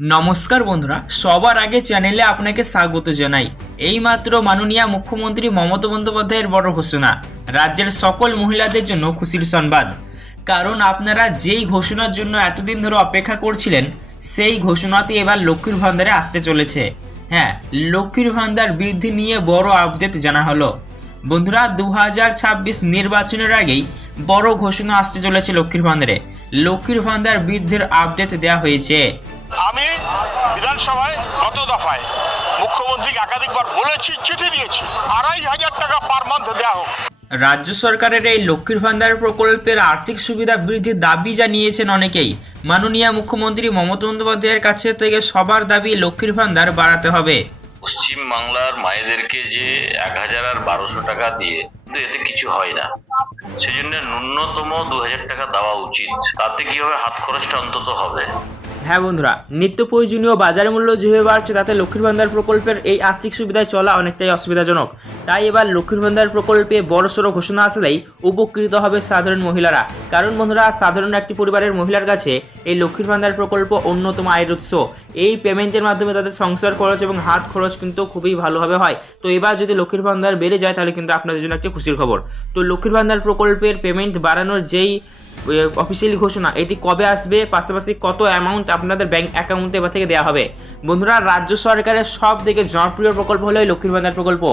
নমস্কার বন্ধুরা, সবার আগে চ্যানেলে আপনাকে স্বাগত জানাই। এইমাত্র মাননীয় মুখ্যমন্ত্রী মমতা বন্দ্যোপাধ্যায়ের বড় ঘোষণা, রাজ্যের সকল মহিলাদের জন্য খুশির সংবাদ। কারণ আপনারা যেই ঘোষণার জন্য এতদিন ধরে অপেক্ষা করছিলেন, সেই ঘোষণাতে এবার লক্ষ্মীর ভান্ডারে আসতে চলেছে। হ্যাঁ লক্ষ্মীর ভান্ডার বৃদ্ধি নিয়ে বড় আপডেট জানা হলো। বন্ধুরা দু হাজার ছাব্বিশ নির্বাচনের আগেই বড় ঘোষণা আসতে চলেছে লক্ষ্মীর ভান্ডারে। লক্ষ্মীর ভান্ডার বৃদ্ধির আপডেট দেওয়া হয়েছে। আমি বিধানসভায় গত দফায় মুখ্যমন্ত্রীকে একাধিকবার বলেছি চিঠি দিয়েছি। আড়াই হাজার টাকা পার মান্থ দেওয়া হোক। রাজ্য সরকারের এই লক্ষ্মীর ভান্ডার প্রকল্পের আর্থিক সুবিধা বৃদ্ধির দাবি জানিয়েছেন অনেকেই। মাননীয় মুখ্যমন্ত্রী মমতা বন্দ্যোপাধ্যায়ের কাছে থেকে সবার দাবি লক্ষ্মীর ভান্ডার বাড়াতে হবে। পশ্চিম বাংলার মায়েদেরকে যে এক হাজার আর বারোশো টাকা দিয়ে কিন্তু এতে কিছু হয় না। সেজন্য ন্যূনতম দু হাজার টাকা দেওয়া উচিত। তাতে কি হবে হাত খরচটা অন্তত হবে? হ্যাঁ বন্ধুরা, নিত্য প্রয়োজনীয় বাজার মূল্য যেভাবে বাড়ছে, তাতে লক্ষ্মীর ভান্ডার প্রকল্পের এই আর্থিক সুবিধায় চলা অনেকটাই অসুবিধাজনক। তাই এবার লক্ষ্মীর ভান্ডার প্রকল্পে বড়সড় ঘোষণা আসলেই উপকৃত হবে সাধারণ মহিলারা। কারণ বন্ধুরা, সাধারণ একটি পরিবারের মহিলার কাছে এই লক্ষ্মীর ভান্ডার প্রকল্প অন্যতম আয়ের উৎস। এই পেমেন্টের মাধ্যমে তাদের সংসার খরচ এবং হাত খরচ কিন্তু খুবই ভালোভাবে হয়। তো এবার যদি লক্ষ্মীর ভান্ডার বেড়ে যায়, তাহলে কিন্তু আপনাদের জন্য একটি খুশির খবর। তো লক্ষ্মীর ভান্ডার প্রকল্পের পেমেন্ট বাড়ানোর যেই অফিসিয়ালি ঘোষণা। এটি কবে আসবে? পাশাপাশি কত অ্যামাউন্ট আপনাদের ব্যাংক অ্যাকাউন্টে এবার থেকে দেওয়া হবে? বন্ধুরা, রাজ্য সরকারের সব থেকে জনপ্রিয় প্রকল্প হলো এই লক্ষ্মীর ভান্ডার প্রকল্প,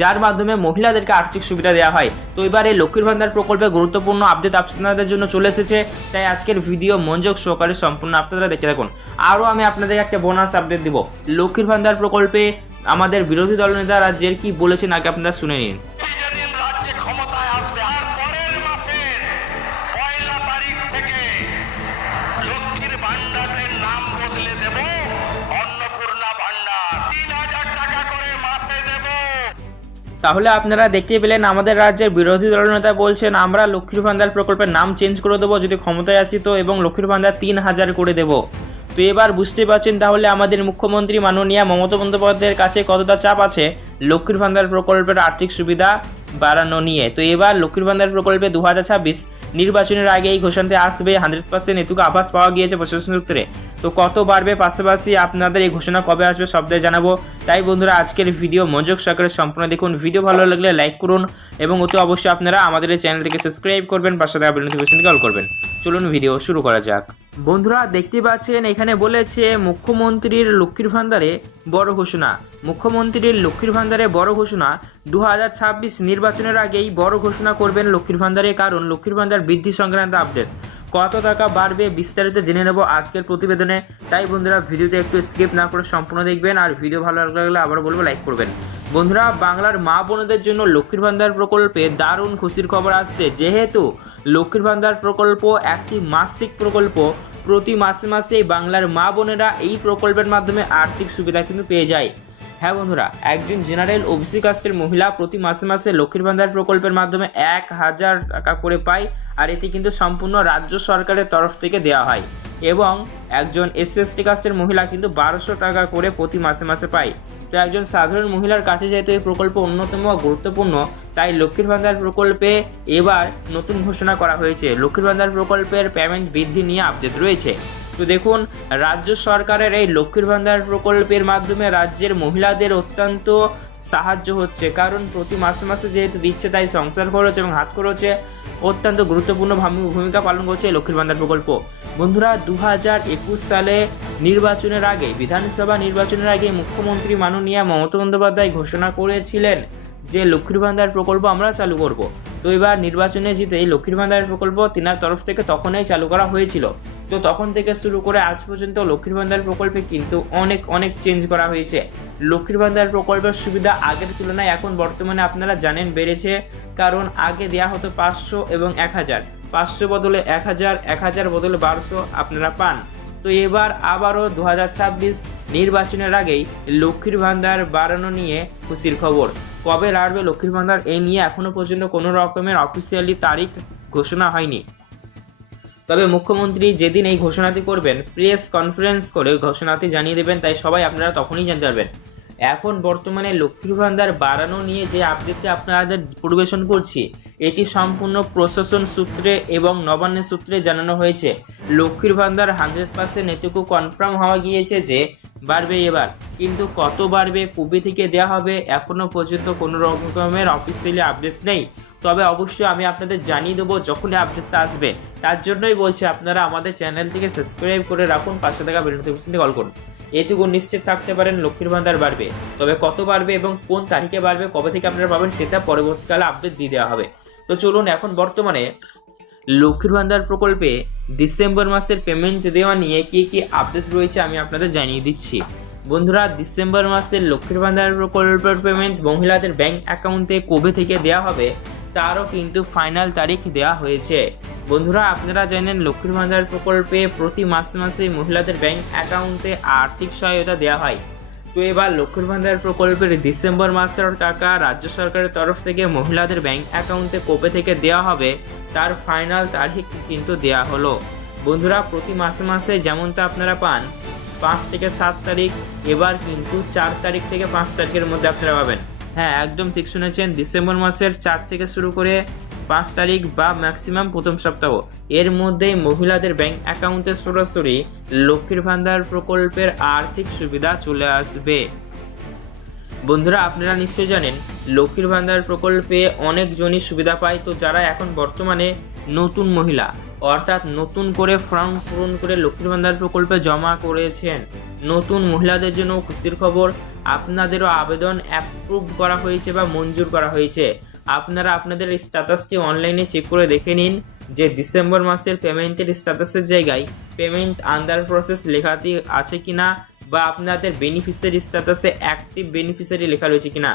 যার মাধ্যমে মহিলাদেরকে আর্থিক সুবিধা দেওয়া হয়। তো এবার এই লক্ষ্মীর ভান্ডার প্রকল্পে গুরুত্বপূর্ণ আপডেট আপনাদের জন্য চলে এসেছে। তাই আজকের ভিডিও মনোযোগ সহকারে সম্পূর্ণ আপনারা দেখতে থাকুন। আরও আমি আপনাদের একটা বোনাস আপডেট দিব। লক্ষ্মীর ভান্ডার প্রকল্পে আমাদের বিরোধী দলনেতা রাজ্যের কি বলেছেন আগে আপনারা শুনে নিন। তাহলে আপনারা দেখতে পেলেন আমাদের রাজ্যের বিরোধী দলনেতা বলছেন, আমরা লক্ষ্মীর ভান্ডার প্রকল্পের নাম চেঞ্জ করে দেবো, যদি ক্ষমতায় আসি তো, এবং লক্ষ্মীর ভান্ডার তিন হাজার করে দেবো। তো এবার বুঝতে পারছেন তাহলে আমাদের মুখ্যমন্ত্রী মাননীয়া মমতা বন্দ্যোপাধ্যায়ের কাছে কতটা চাপ আছে? লক্ষ্মীর ভান্ডার প্রকল্পের আর্থিক সুবিধা বাড়ানো নিয়ে। তো এবার লক্ষ্মীর ভান্ডার প্রকল্পে দু হাজার ছাব্বিশ নির্বাচনের আগে এই ঘোষণাতে আসবে হান্ড্রেড পার্সেন্ট এটুকু আভাস পাওয়া গিয়েছে প্রশাসন সূত্রে। তো কত বাড়বে পাশাপাশি আপনাদের এই ঘোষণা কবে আসবে সবটাই জানাব। তাই বন্ধুরা, আজকের ভিডিও মনোযোগ সহকারে সম্পূর্ণ দেখুন। ভিডিও ভালো লাগলে লাইক করুন এবং অতি অবশ্যই আপনারা আমাদের এই চ্যানেলটিকে সাবস্ক্রাইব করবেন, পাশে থাকা বেল নোটিফিকেশনটি কল করবেন। চলুন ভিডিও শুরু করা যাক। বন্ধুরা দেখতে পাচ্ছেন, এখানে বলেছে মুখ্যমন্ত্রীর লক্ষ্মীর ভান্ডারে বড় ঘোষণা। মুখ্যমন্ত্রীর লক্ষ্মীর ভান্ডারে বড় ঘোষণা দু হাজার ছাব্বিশ নির্বাচনের আগেই বড় ঘোষণা করবেন লক্ষ্মীর ভান্ডারে কারণ। লক্ষ্মীর ভান্ডার বৃদ্ধি সংক্রান্ত আপডেট কত টাকা বাড়বে বিস্তারিত জেনে নেব আজকের প্রতিবেদনে। তাই বন্ধুরা, ভিডিওতে একটু স্কিপ না করে সম্পূর্ণ দেখবেন আর ভিডিও ভালো লাগলে আবার বলব লাইক করবেন। বন্ধুরা, বাংলার মা বোনদের জন্য লক্ষ্মীর ভান্ডার প্রকল্পে দারুণ খুশির খবর আসছে। যেহেতু লক্ষ্মীর ভান্ডার প্রকল্প একটি মাসিক প্রকল্প, প্রতি মাসে মাসে বাংলার মা বোনেরা এই প্রকল্পের মাধ্যমে আর্থিক সুবিধা কিন্তু পেয়ে যায়। হ্যাঁ বন্ধুরা, একজন জেনারেল ওবিসি কাস্টের মহিলা প্রতি মাসে মাসে লক্ষ্মীর ভান্ডার প্রকল্পের মাধ্যমে এক হাজার টাকা করে পায় আর এটি কিন্তু সম্পূর্ণ রাজ্য সরকারের তরফ থেকে দেওয়া হয় এবং একজন এস এসটি কাস্টের মহিলা কিন্তু বারোশো টাকা করে প্রতি মাসে মাসে পায়। তো একজন সাধারণ মহিলার কাছে যেহেতু এই প্রকল্প অন্যতম গুরুত্বপূর্ণ, তাই লক্ষ্মীর ভান্ডার প্রকল্পে এবার নতুন ঘোষণা করা হয়েছে। লক্ষ্মীর ভান্ডার প্রকল্পের পেমেন্ট বৃদ্ধি নিয়ে আপডেট রয়েছে। তো দেখুন, রাজ্য সরকারের এই লক্ষ্মীর ভান্ডার প্রকল্পের মাধ্যমে রাজ্যের মহিলাদের অত্যন্ত সাহায্য হচ্ছে। কারণ প্রতি মাসে মাসে যেহেতু দিচ্ছে, তাই সংসার খরচ এবং হাত খরচে অত্যন্ত গুরুত্বপূর্ণ ভামি- ভূমিকা পালন করছে এই লক্ষ্মীর ভান্ডার প্রকল্প। বন্ধুরা দু হাজার একুশ সালে নির্বাচনের আগে, বিধানসভা নির্বাচনের আগে মুখ্যমন্ত্রী মাননীয় মমতা বন্দ্যোপাধ্যায় ঘোষণা করেছিলেন যে লক্ষ্মীর ভান্ডার প্রকল্প আমরা চালু করব। তো এবার নির্বাচনে জিতে এই লক্ষ্মীর ভান্ডার প্রকল্প তিনার তরফ থেকে তখনই চালু করা হয়েছিল। তো তখন থেকে শুরু করে আজ পর্যন্ত লক্ষ্মীর ভান্ডার প্রকল্পে কিন্তু অনেক অনেক চেঞ্জ করা হয়েছে। লক্ষ্মীর ভান্ডার প্রকল্পের সুবিধা আগের তুলনায় এখন বর্তমানে আপনারা জানেন বেড়েছে, কারণ আগে দেওয়া হতো পাঁচশো এবং এক হাজার। পাঁচশো বদলে এক হাজার এক হাজার বদলে বারোশো আপনারা পান। তো এবার আবারও দু হাজার ছাব্বিশ নির্বাচনের আগেই লক্ষ্মীর ভান্ডার বাড়ানো নিয়ে খুশির খবর। কবে লাড়বে লক্ষ্মীর ভান্ডার এই নিয়ে এখনও পর্যন্ত কোনো রকমের অফিসিয়ালি তারিখ ঘোষণা হয়নি। তবে মুখ্যমন্ত্রী যেদিন এই ঘোষণাটি করবেন প্রেস কনফারেন্স করে ঘোষণাটি জানিয়ে দেবেন, তাই সবাই আপনারা তখনই জানতে পারবেন। এখন বর্তমানে লক্ষ্মীর ভান্ডার বাড়ানো নিয়ে যে আপডেটটি আপনাদের পরিবেশন করছি, এটি সম্পূর্ণ প্রশাসন সূত্রে এবং নবান্নের সূত্রে জানানো হয়েছে। লক্ষ্মীর ভান্ডার হান্ড্রেড পার্সেন্ট এটুকু কনফার্ম হওয়া গিয়েছে যে বাড়বে এবার। কিন্তু কত বাড়বে, কবে থেকে দেওয়া হবে এখনও পর্যন্ত কোনো রকমের অফিসিয়ালি আপডেট নেই। তবে অবশ্যই আমি আপনাদের জানিয়ে দেবো যখনই আপডেটটা আসবে। তার জন্যই বলছি আপনারা আমাদের চ্যানেলটিকে সাবস্ক্রাইব করে রাখুন, পাশে থাকা বেল নোটিফিকেশন কল করুন। এটুকু নিশ্চিত থাকতে পারেন, লক্ষ্মীর ভান্ডার বাড়বে। তবে কত বাড়বে এবং কোন তারিখে বাড়বে, কবে থেকে আপনারা পাবেন, সেটা পরবর্তীকালে আপডেট দিয়ে দেওয়া হবে। তো চলুন এখন বর্তমানে লক্ষ্মীর ভান্ডার প্রকল্পে ডিসেম্বর মাসের পেমেন্ট দেওয়া নিয়ে কী কী আপডেট রয়েছে আমি আপনাদের জানিয়ে দিচ্ছি। বন্ধুরা, ডিসেম্বর মাসের লক্ষ্মীর ভান্ডার প্রকল্পের পেমেন্ট মহিলাদের ব্যাংক অ্যাকাউন্টে কবে থেকে দেওয়া হবে, তারও কিন্তু ফাইনাল তারিখ দেওয়া হয়েছে। বন্ধুরা, আপনারা জানেন লক্ষ্মীর ভান্ডার প্রকল্পে প্রতি মাসে মাসে মহিলাদের ব্যাংক অ্যাকাউন্টে আর্থিক সহায়তা দেওয়া হয়। তো এবার লক্ষ্মীর ভান্ডার প্রকল্পের ডিসেম্বর মাসের টাকা রাজ্য সরকারের তরফ থেকে মহিলাদের ব্যাংক অ্যাকাউন্টে কবে থেকে দেওয়া হবে, তার ফাইনাল তারিখ কিন্তু দেওয়া হলো। বন্ধুরা, প্রতি মাসে মাসে যেমনটা আপনারা পান, পাঁচ থেকে সাত তারিখ, এবার কিন্তু চার তারিখ থেকে পাঁচ তারিখের মধ্যে আপনারা পাবেন। হ্যাঁ একদম ঠিক শুনেছেন, ডিসেম্বর মাসের চার থেকে শুরু করে পাঁচ তারিখ বা ম্যাক্সিমাম প্রথম সপ্তাহ। এর মধ্যেই মহিলাদের ব্যাংক অ্যাকাউন্টে সরাসরি লক্ষ্মীর ভান্ডার প্রকল্পের আর্থিক সুবিধা চলে আসবে। বন্ধুরা, আপনারা নিশ্চয়ই জানেন, লক্ষ্মীর ভান্ডার প্রকল্পে অনেকজনই সুবিধা পায়। তো যারা এখন বর্তমানে নতুন মহিলা, অর্থাৎ নতুন করে ফর্ম পূরণ করে লক্ষ্মীর ভান্ডার প্রকল্পে জমা করেছেন, নতুন মহিলাদের জন্য খুশির খবর, আপনাদেরও আবেদন অ্যাপ্রুভ করা হয়েছে বা মঞ্জুর করা হয়েছে। আপনারা আপনাদের স্ট্যাটাসটি অনলাইনে চেক করে দেখে নিন যে ডিসেম্বর মাসের পেমেন্টের স্ট্যাটাসের জায়গায় পেমেন্ট আন্ডার প্রসেস লেখাটি আছে কি না বা আপনাদের বেনিফিশিয়ারি স্ট্যাটাসে অ্যাক্টিভ বেনিফিশিয়ারি লেখা রয়েছে কিনা।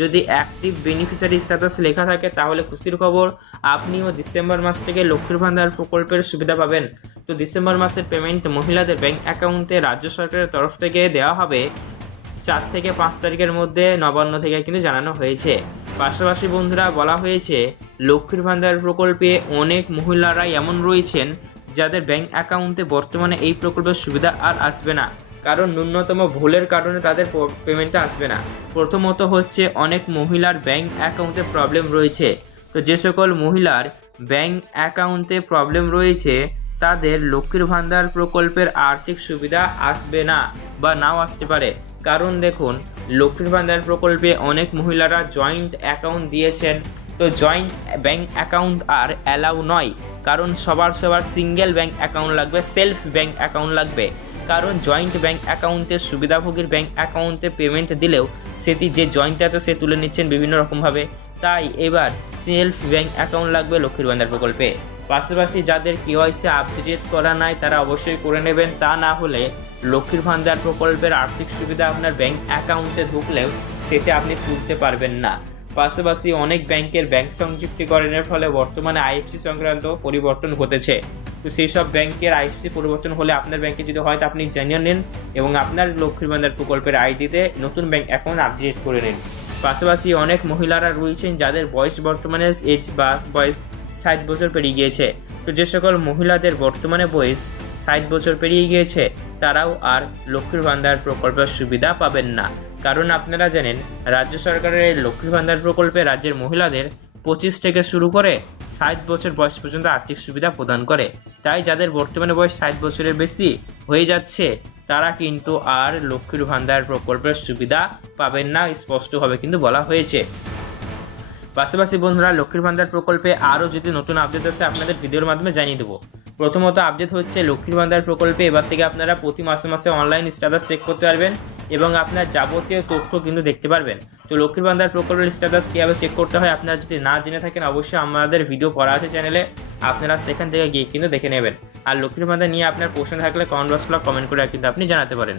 যদি অ্যাক্টিভ বেনিফিশিয়ারি স্ট্যাটাস লেখা থাকে তাহলে খুশির খবর, আপনিও ডিসেম্বর মাস থেকে লক্ষ্মীর ভান্ডার প্রকল্পের সুবিধা পাবেন। তো ডিসেম্বর মাসের পেমেন্ট মহিলাদের ব্যাংক অ্যাকাউন্টে রাজ্য সরকারের তরফ থেকে দেওয়া হবে। চার থেকে পাঁচ তারিখের মধ্যে নবান্ন থেকে কিন্তু জানানো হয়েছে। পাশাপাশি বন্ধুরা বলা হয়েছে, লক্ষ্মীর ভান্ডার প্রকল্পে অনেক মহিলারা এমন রয়েছেন যাদের ব্যাংক অ্যাকাউন্টে বর্তমানে এই প্রকল্পের সুবিধা আর আসবে না। কারণ ন্যূনতম ভুলের কারণে তাদের পেমেন্টটা আসবে না। প্রথমত হচ্ছে অনেক মহিলার ব্যাংক অ্যাকাউন্টে প্রবলেম রয়েছে। তো যে সকল মহিলার ব্যাংক অ্যাকাউন্টে প্রবলেম রয়েছে, তাদের লক্ষ্মীর ভান্ডার প্রকল্পের আর্থিক সুবিধা আসবে না বা নাও আসতে পারে। কারণ দেখুন লক্ষ্মীর ভান্ডার প্রকল্পে অনেক মহিলারা জয়েন্ট অ্যাকাউন্ট দিয়েছেন। তো জয়েন্ট ব্যাঙ্ক অ্যাকাউন্ট আর অ্যালাউ নয়, কারণ সবার সবার সিঙ্গেল ব্যাঙ্ক অ্যাকাউন্ট লাগবে, সেলফ ব্যাঙ্ক অ্যাকাউন্ট লাগবে। কারণ জয়েন্ট ব্যাঙ্ক অ্যাকাউন্টে সুবিধাভোগীর ব্যাঙ্ক অ্যাকাউন্টে পেমেন্ট দিলেও সেটি যে জয়েন্ট আছে সে তুলে নিচ্ছেন বিভিন্ন রকমভাবে। তাই এবার সেলফ ব্যাঙ্ক অ্যাকাউন্ট লাগবে লক্ষ্মীর ভান্ডার প্রকল্পে। পাশাপাশি যাদের কেওয়াইসি আপডেট করা নাই, তারা অবশ্যই করে নেবেন। তা না হলে লক্ষ্মীর ভান্ডার প্রকল্পের আর্থিক সুবিধা আপনার ব্যাংক অ্যাকাউন্টে ঢুকলেও সেটা আপনি তুলতে পারবেন না। পাশাপাশি অনেক ব্যাংকের ব্যাংক সংযুক্তিকরণের ফলে বর্তমানে আইএফসি সংক্রান্ত পরিবর্তন ঘটেছে। তো সেই সব ব্যাংকের আইএফসি পরিবর্তন হলে আপনার ব্যাংকে যদি হয় তো আপনি জানিয়ে নিন এবং আপনার লক্ষ্মীর ভান্ডার প্রকল্পের আইডিতে নতুন ব্যাংক অ্যাকাউন্ট আপডেট করে নিন। পাশাপাশি অনেক মহিলারা রয়েছেন যাদের বয়স বর্তমানে এজ বা বয়স ষাট বছর পেরিয়ে গিয়েছে। তো যে সকল মহিলাদের বর্তমানে বয়স ষাট বছর পেরিয়ে গিয়েছে, তারাও আর লক্ষ্মীর ভান্ডার প্রকল্পের সুবিধা পাবেন না। কারণ আপনারা জানেন, রাজ্য সরকারের এই লক্ষ্মীর ভান্ডার প্রকল্পে রাজ্যের মহিলাদের পঁচিশ থেকে শুরু করে ষাট বছর বয়স পর্যন্ত আর্থিক সুবিধা প্রদান করে। তাই যাদের বর্তমানে বয়স ষাট বছরের বেশি হয়ে যাচ্ছে, তারা কিন্তু আর লক্ষ্মীর ভান্ডার প্রকল্পের সুবিধা পাবেন না, স্পষ্টভাবে কিন্তু বলা হয়েছে। পাশাপাশি বন্ধুরা, লক্ষ্মীর ভান্ডার প্রকল্পে আরও যদি নতুন আপডেট আসে, আপনাদের ভিডিওর মাধ্যমে জানিয়ে দেবো। প্রথমত আপডেট হচ্ছে লক্ষ্মীর ভান্ডার প্রকল্পে এবার থেকে আপনারা প্রতি মাসে মাসে অনলাইন স্ট্যাটাস চেক করতে পারবেন এবং আপনার যাবতীয় তথ্য কিন্তু দেখতে পারবেন। তো লক্ষ্মীর ভান্ডার প্রকল্পের স্ট্যাটাস কীভাবে চেক করতে হয় আপনারা যদি না জেনে থাকেন, অবশ্যই আমাদের ভিডিও করা আছে চ্যানেলে আপনারা সেখান থেকে গিয়ে কিন্তু দেখে নেবেন। আর লক্ষ্মীর ভান্ডার নিয়ে আপনার প্রশ্ন থাকলে কমেন্ট বক্স কমেন্ট করে কিন্তু আপনি জানাতে পারেন।